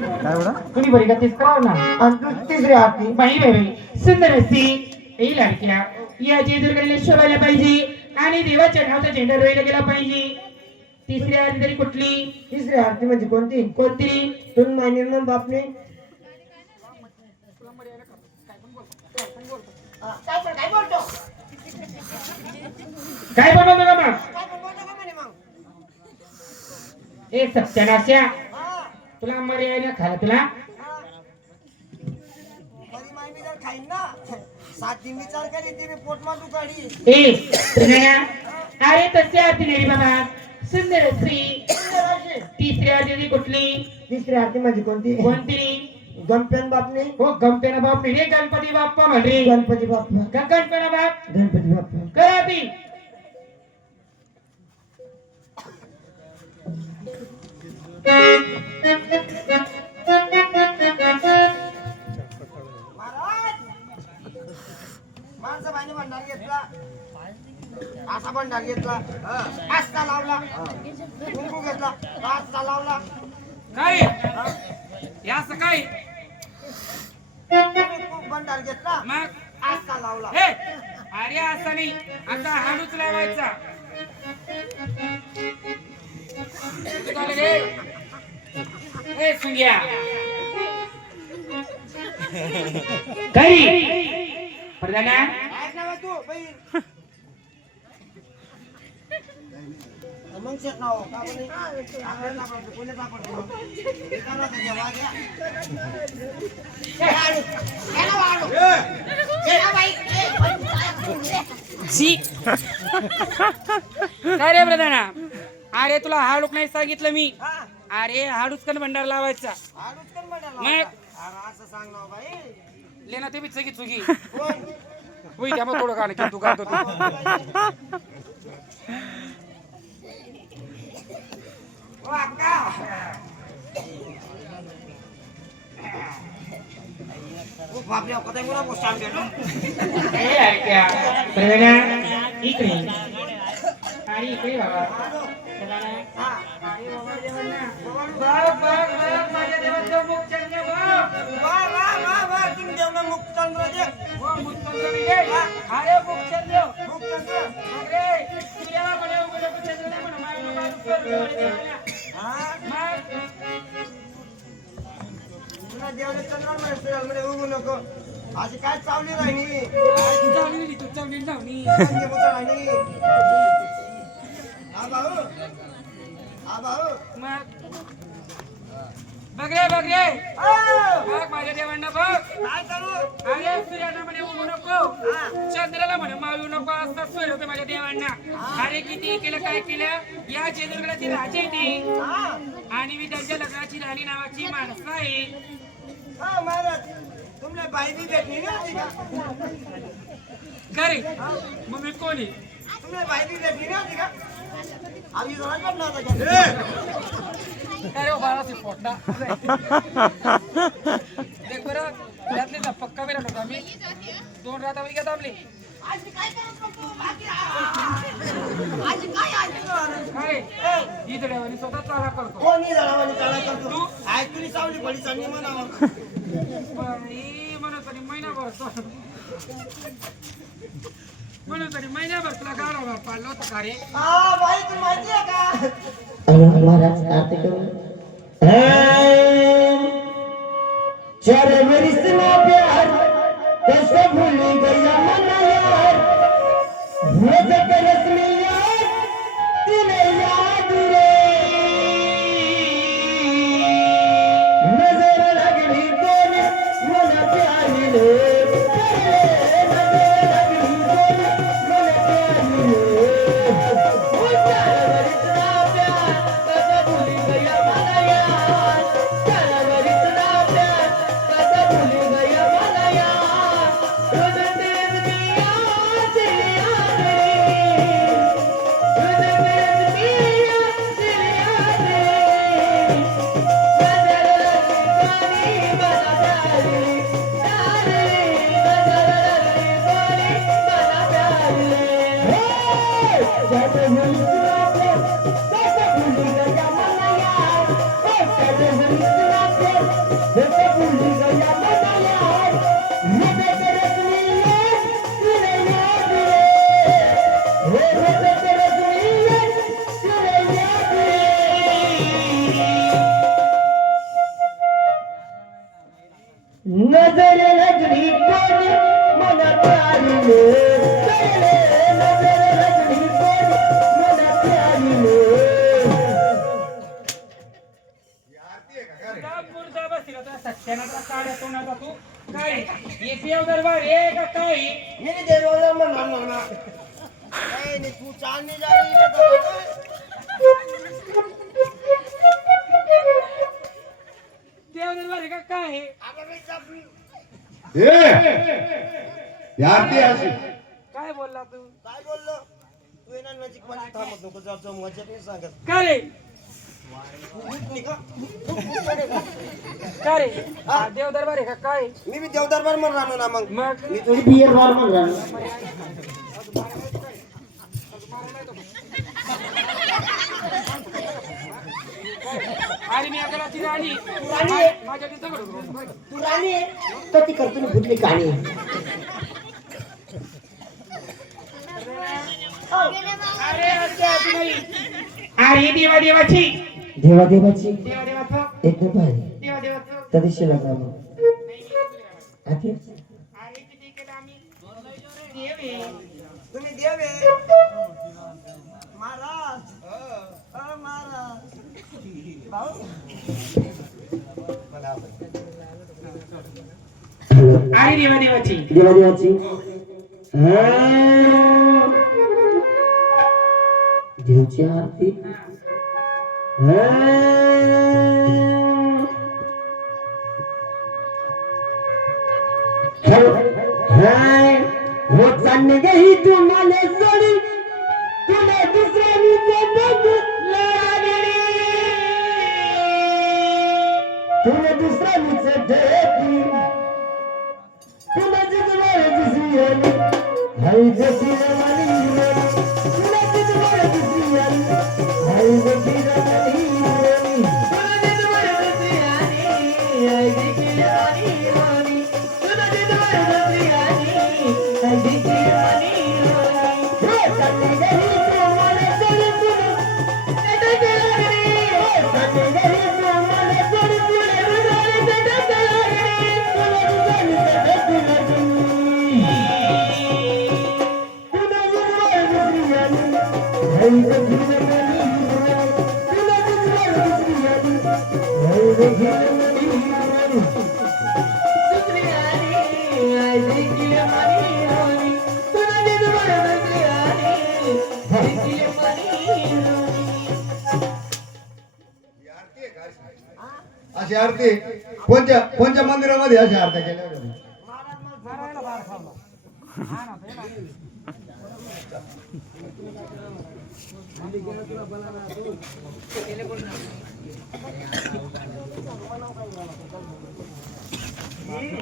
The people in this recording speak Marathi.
काय बडा कुणी बरी का तीच कराव ना आणि तू तिसरी आरती बाई बाई बाई सुंदर अशी ही लाडक्या या जेजुरीकडे शोभायला पाहिजे आणि देवाच्या नावाचा झेंडा रोयला गेला पाहिजे. तिसरी आरती तरी कुठली? तिसरी आरती म्हणजे कोणती? कोणती? तुम माय निर्मम बापने काय बनवतो का मग? ए सत्यानाशा तुला मर्यादा खाला तुला खाईन ना 7 दिन विचार करी ते पोट मारू काढी. ए प्रणया अरे तसे आरती नाही रे बाबा सुंदर श्री तिसरी आरती कुठली? तिसरी आरती म्हणजे कोणती? कोणती? गणपन बापने. हो गणपती बाप रे गणपती बाप्पा म्हणे गणपती बाप्पा. गणपती बाप गणपती बाप्पा करा ती माणसं बाईने भंडार घेतला असा भंडार घेतला आस्ता लावला कुंकू घेतला आस्ता लावला काय या सकाळी भंडार घेतला मग आस्ता लावला. हे अरे असं नाही आता हाडूच लावायचा झालं रे ए सुंग्या काही प्रधाना ऐक ना तू बाई मग शेत नाव का म्हणे आपल्याला आपण कोणाला आपण एकाला त्याच्या वाग्या याला वाढू याला बाई जी काय रे प्रधाना अरे तुला हाडूक नाही सांगितलं मी अरे हाडूच कन भंडार लावायचा आडूच कर म्हणाला मग असं सांग ना बाई लेना ते बी चगी चुगी कोण होई त्या मग थोडं गाणं की तू गातो ओ अक्का ओ बापरे कथा मोरा पोस्टान गेलो ए अरे क्या प्रधाना इकडे अरे इकडे बाबा प्रधाना हा अरे बाबा देवांना बघ बघ बघ माझ्या देवाचं मुख चंद्र बघ वा वा वा वा तुम्ही देवना मुक्तचंद्र दे हो मुख चंद्र मी घे अरे मुख चंद्र मुक्तचंद्र अरे तुला म्हणे उघडे मुख चंद्र नाही म्हणा माय बाजू कर हा मग तुला देवने चंद्र म्हणतो म्हणजे उगू नको अशी काय चावली राहिली चालली तू चालली जाऊनी संगे मुचा राहिली हा भाऊ हा भाऊ मग बघ रे ओ बघ माझ्या देवांना बघ काय करू अरे सूर्याला म्हणे उगू नको चंद्राला म्हणे मावू नको असं सोय होते माझ्या देवांना अरे किती केलं काय केलं या चंद्रगडाची राजे ते हा आणि मी त्यांच्या लग्नाची राणी नावाची माणसं आहे हा महाराज तुमने बाई भी भेटली ना होती का खरे मग मी कोणी तुमने बाई भी भेटली ना होती का अभी जरा करना होता क्या अरे बाळाची पोटा देख बरं त्यातले ना पक्का वेळ होता आम्ही 2 रात्री घेत आपली आज काय करत नको बाकी आज काय आज अरे ही जडेवानी स्वतः चाला करतो कोणी जळावानी चाला करतो तू ऐकली सावली पडी चालली म्हणावं ही म्हणत तरी महिनाभर म्हणून तरी महिन्याभर तुला गाडावर पाडलं होतं का रे हा बाई तुला माहिती आहे का महाराज आरती करू चार बरिस ना प्यार कैसे भूल गया मन यार वो जब रस्मी यार तिने याद रे नजर लगली कोण मन प्यारी ले नजर लगली कोण मन प्यारी ले वो चार बरिस ना प्यार कैसे भूल गया मन यार चार बरिस ना प्यार कैसे भूल गया मन यार रोज दिन याद याद रे नजर रजनी कोणी मन प्यारीले नजर रजनी कोणी मन प्यारीले काय देव दरबार आहे का काय मेरे देवदार म्हणणार ना नाही तू चालनी जाई देव दरबार आहे का काय काय बोलला तू काय बोललो तू येणार नजीक मध्ये थांबत नको जाऊ मजा नाही सांगत का रे का रे देव दरबार आहे का काय मी बी देवदरबार म्हणून राहतो ना मग मग मी थोडी बियर बार म्हणणार अरे मी अकरा ती राणी राणी आहे? माझ्या तिथं घडू तू राणी आहे तर ती करतो ना भुतली कहाणी अरे असं नाही अरे देवा देवाची देवा देवाची देवा देवाचं एकदम भारी देवा देवाचं त्या दिवशी लागला मग आधी अरे किती केलं आम्ही देव आहे तुम्ही देव आहे महाराज महाराज भाऊ अरे देवा देवाची देवा देवाची देवची आरती हो चालले गई तुम्हाला सोडी तुला दुसऱ्यानी तुला दुसऱ्यानीच देती तुला जिजवार दिसली हाय जशी रमणी तुला जिजवार दिसली हाय जशी रमणी तुला जिजवार दिसली हाय जशी रमणी तुला जिजवार दिसली हाय जशी रमणी हो चालली गई तुम्हाला सोडून तुला हो चालली गई तुम्हाला सोडून अशी आरती कोणत्या मंदिरामध्ये अशी आरती केल्या होत्या? मारायला बार खाल्ला हा ना